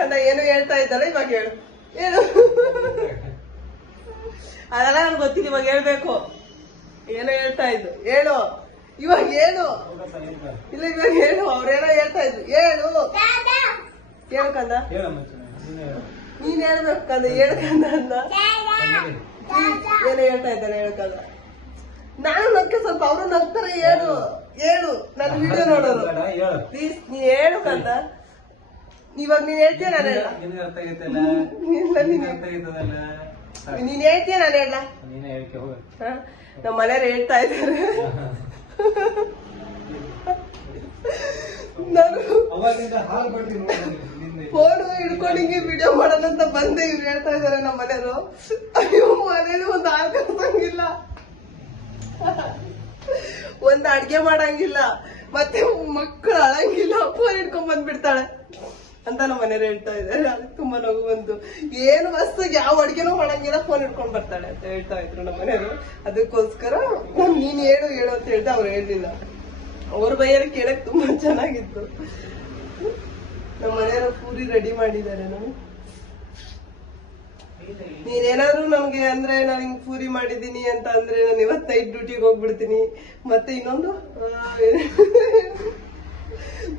ಕಂದ ಏನು ಹೇಳ್ತಾ ಇದ್ದಲ್ಲ ಇವಾಗ ಹೇಳು ಹೇಳು. ಅದೆಲ್ಲ ನನ್ಗೆ ಗೊತ್ತಿಲ್ಲ, ಇವಾಗ ಹೇಳ್ಬೇಕು. ಏನೋ ಹೇಳ್ತಾ ಇದ್ದು ಹೇಳು, ಇವಾಗ ಹೇಳು. ಇಲ್ಲ ಇವಾಗ ಹೇಳು, ಅವ್ರೇನೋ ಹೇಳ್ತಾ ಇದ್ರು ಹೇಳು. ಹೇಳು ಕಂದ, ನೀನ್ ಹೇಳ್ಬೇಕು ಕಂದ, ಹೇಳ್ಕಂದ ಅಂದ. ಏನೋ ಹೇಳ್ತಾ ಇದ್ದಾನೆ ಹೇಳ್ಕಂದ. ನಾನು ನಕ್ಕೆ ಸ್ವಲ್ಪ ಅವರು ನಗ್ತಾರೆ. ಹೇಳು ಹೇಳು, ನನ್ನ ವಿಡಿಯೋ ನೋಡೋರು ಪ್ಲೀಸ್ ನೀ ಹೇಳು ಕಂದ. ಇವಾಗ ನೀನ್ ಹೇಳ್ತೀಯ ನಾನು ಹೇಳ, ನೀನ್ ಹೇಳ್ತೀಯ ನಾನು ಹೇಳ. ನಮ್ಮ ಮನೆಯವ್ರು ಹೇಳ್ತಾ ಇದ್ದಾರೆ ನಾನು ಫೋನ್ ಹಿಡ್ಕೊಂಡು ಹಿಂಗೆ ವಿಡಿಯೋ ಮಾಡೋದಂತ ಬಂದೆ. ಇವ್ರು ಹೇಳ್ತಾ ಇದಾರೆ ನಮ್ಮ ಮನೆಯವರು. ಅಯ್ಯೋ ಮನೇಲಿ ಒಂದು ಆರ್ಕಂಗಿಲ್ಲ, ಒಂದ್ ಅಡ್ಗೆ ಮಾಡಂಗಿಲ್ಲ, ಮತ್ತೆ ಮಕ್ಕಳು ಅಳಂಗಿಲ್ಲ, ಫೋನ್ ಹಿಡ್ಕೊಂಡ್ ಬಂದ್ಬಿಡ್ತಾಳೆ ಅಂತ ನಮ್ಮ ಮನೆಯವ್ರು ಹೇಳ್ತಾ ಇದ್ದಾರೆ. ಅದಕ್ಕೆ ತುಂಬಾ ನಗು ಬಂತು. ಏನು ವಸ್ತು ಯಾವ ಅಡ್ಗೆನೂ ಮಾಡಂಗಿಲ್ಲ, ಫೋನ್ ಹಿಡ್ಕೊಂಡ್ ಬರ್ತಾಳೆ ಅಂತ ಹೇಳ್ತಾ ಇದ್ರು ನಮ್ಮ ಮನೆಯವರು. ಅದಕ್ಕೋಸ್ಕರ ನೀನ್ ಹೇಳು ಹೇಳು ಅಂತ ಹೇಳ್ದೆ, ಅವ್ರು ಹೇಳ್ಲಿಲ್ಲ. ಅವ್ರ ಬೈಯರ ಕೇಳಕ್ ತುಂಬಾ ಚೆನ್ನಾಗಿತ್ತು. ನಮ್ಮ ಮನೆಯವರು ಪೂರಿ ರೆಡಿ ಮಾಡಿದ್ದಾರೆ. ನಾವು ನೀನೇನಾದ್ರು ನಮ್ಗೆ ಅಂದ್ರೆ ನಾನು ಹಿಂಗ್ ಪೂರಿ ಮಾಡಿದೀನಿ ಅಂತ ಅಂದ್ರೆ ನಾನು ಇವತ್ತು ನೈಟ್ ಡ್ಯೂಟಿಗೆ ಹೋಗ್ಬಿಡ್ತೀನಿ. ಮತ್ತೆ ಇನ್ನೊಂದು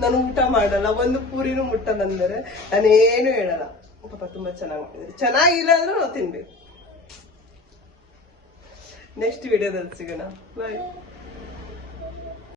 ನಾನು ಊಟ ಮಾಡಲ್ಲ, ಒಂದು ಪೂರಿನೂ ಮುಟ್ಟಲ್ಲ ಅಂದರೆ ನಾನೇನು ಹೇಳಲ್ಲ. ಪಾಪ ತುಂಬಾ ಚೆನ್ನಾಗಿ ಮಾಡಿದ್ರೆ, ಚೆನ್ನಾಗಿಲ್ಲ ಅಂದ್ರೂ ನಾವು ತಿನ್ಬೇಕು. ನೆಕ್ಸ್ಟ್ ವಿಡಿಯೋದಲ್ಲಿ ಸಿಗೋಣ. ಬಾಯ್.